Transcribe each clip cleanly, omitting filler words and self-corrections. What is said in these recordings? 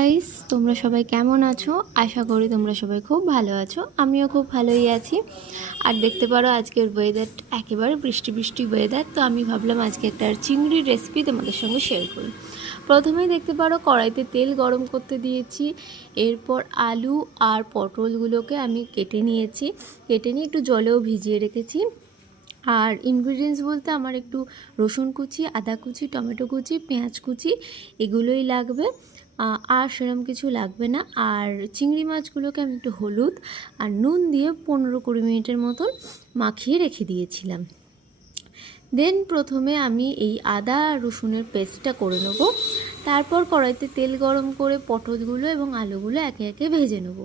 Guys, তোমরা সবাই কেমন আছো? আশা করি তোমরা সবাই খুব ভালো আছো। আমিও খুব ভালোই আছি। আর দেখতে পারো আজকের ওয়েদার একেবারে বৃষ্টি বৃষ্টি ওয়েদার। তো আমি ভাবলাম আজকে একটা চিংড়ির রেসিপি তোমাদের সঙ্গে শেয়ার করি। প্রথমেই দেখতে পারো কড়াইতে তেল গরম করতে দিয়েছি। এরপর আলু আর পটলগুলোকে আমি কেটে নিয়ে একটু জলেও ভিজিয়ে রেখেছি। আর ইনগ্রিডিয়েন্টস বলতে আমার একটু রসুন কুচি, আদা কুচি, টমেটো কুচি, পেঁয়াজ কুচি এগুলোই লাগবে। আর সেরকম কিছু লাগবে না। আর চিংড়ি মাছগুলোকে আমি একটু হলুদ আর নুন দিয়ে 15-20 মিনিটের মতন মাখিয়ে রেখে দিয়েছিলাম। দেন প্রথমে আমি এই আদা আর রসুনের পেস্টটা করে নেব। তারপর কড়াইতে তেল গরম করে পটলগুলো এবং আলুগুলো একে একে ভেজে নেব।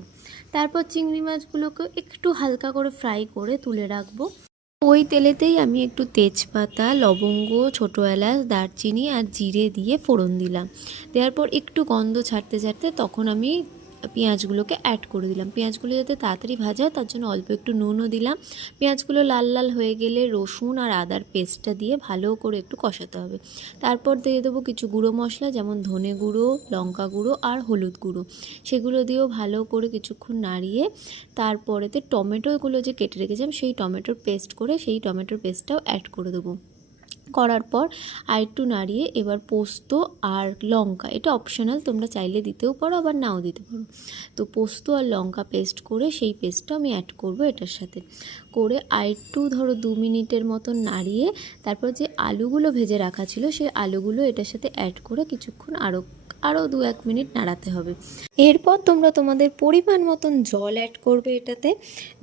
তারপর চিংড়ি মাছগুলোকে একটু হালকা করে ফ্রাই করে তুলে রাখবো। ওই তেলেতেই আমি একটু তেজপাতা, লবঙ্গ, ছোটো এলাচ, দারচিনি আর জিরে দিয়ে ফোড়ন দিলাম। দেওয়ার পর একটু গন্ধ ছাড়তে ছাড়তে তখন আমি পেঁয়াজগুলোকে অ্যাড করে দিলাম। পেঁয়াজগুলো যাতে তাড়াতাড়ি ভাজা হয় তার জন্য অল্প একটু নুনও দিলাম। পেঁয়াজগুলো লাল লাল হয়ে গেলে রসুন আর আদার পেস্টটা দিয়ে ভালো করে একটু কষাতে হবে। তারপর দিয়ে দেবো কিছু গুঁড়ো মশলা, যেমন ধনে গুঁড়ো, লঙ্কা গুঁড়ো আর হলুদ গুঁড়ো। সেগুলো দিয়েও ভালো করে কিছুক্ষণ নাড়িয়ে তারপরেতে টমেটোগুলো যে কেটে রেখেছিলাম সেই টমেটোর পেস্ট করে সেই টমেটোর পেস্টটাও অ্যাড করে দেবো। করার পর আর একটু নাড়িয়ে এবার পোস্ত আর লঙ্কা, এটা অপশনাল, তোমরা চাইলে দিতেও পারো আবার নাও দিতে পারো। তো পোস্ত আর লঙ্কা পেস্ট করে সেই পেস্টটা আমি অ্যাড করব এটার সাথে করে আর একটু ধরো 2 মিনিটের মতন নাড়িয়ে তারপর যে আলুগুলো ভেজে রাখা ছিল সেই আলুগুলো এটার সাথে অ্যাড করে কিছুক্ষণ আরও 2-1 মিনিট নাড়াতে হবে। এরপর তোমরা তোমাদের পরিমাণ মতন জল অ্যাড করবে এটাতে।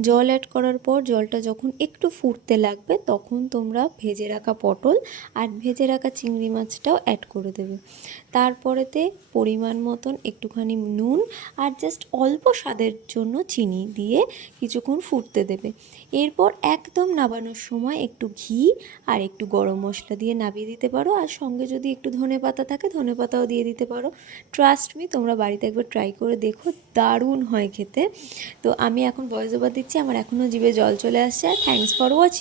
জল অ্যাড করার পর জলটা যখন একটু ফুটতে লাগবে তখন তোমরা ভেজে রাখা পটল আর ভেজে রাখা চিংড়ি মাছটাও অ্যাড করে দেবে। তারপরেতে পরিমাণ মতন একটুখানি নুন আর জাস্ট অল্প স্বাদের জন্য চিনি দিয়ে কিছুক্ষণ ফুটতে দেবে। এরপর একদম নামানোর সময় একটু ঘি আর একটু গরম মশলা দিয়ে নামিয়ে দিতে পারো। আর সঙ্গে যদি একটু ধনেপাতা থাকে ধনেপাতাও দিয়ে দিতে পারো। ট্রাস্ট মি, তোমরা বাড়িতে একবার ট্রাই করে দেখো, দারুণ হয় খেতে। তো আমি এখন ভয়েস ওভার দিচ্ছি, আমার এখনও জিভে জল চলে আসছে। আর থ্যাঙ্কস ফর ওয়াচিং।